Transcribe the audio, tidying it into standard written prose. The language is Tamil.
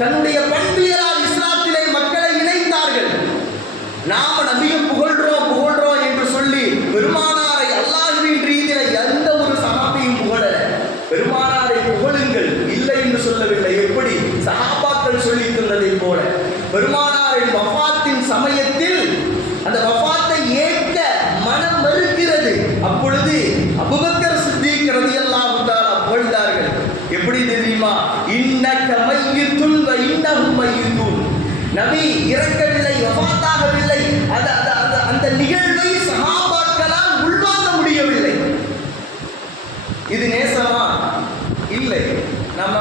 தன்னுடைய பண்பியலால் இஸ்லாத்திலே மக்களை இணைத்தார்கள். நாம நபியை புகழ்றோம் என்று சொல்லி பெருமானாரை அல்லாஹ்வின் ரீதியில எந்த ஒரு சஹாபியும் புகழல. பெருமானாரை புகழுங்கள் இல்லை என்று சொல்லவில்லை. எப்படி சஹாபாக்கள் சொல்லி தந்ததை போல பெருமானாரின் வஃபாத்தின் சமயத்தில் அந்த வஃபாத்தை ஏற்க மனம் மறுக்கிறது. அப்பொழுது அபூபக்கர் சித்தீக் ரலியல்லாஹு தஆலா புகழ்ந்தார்கள். எப்படி தெரியுமா? இன்னக மையித்துன் வ இன்னஹும் மையித்துன். நபி இறக்க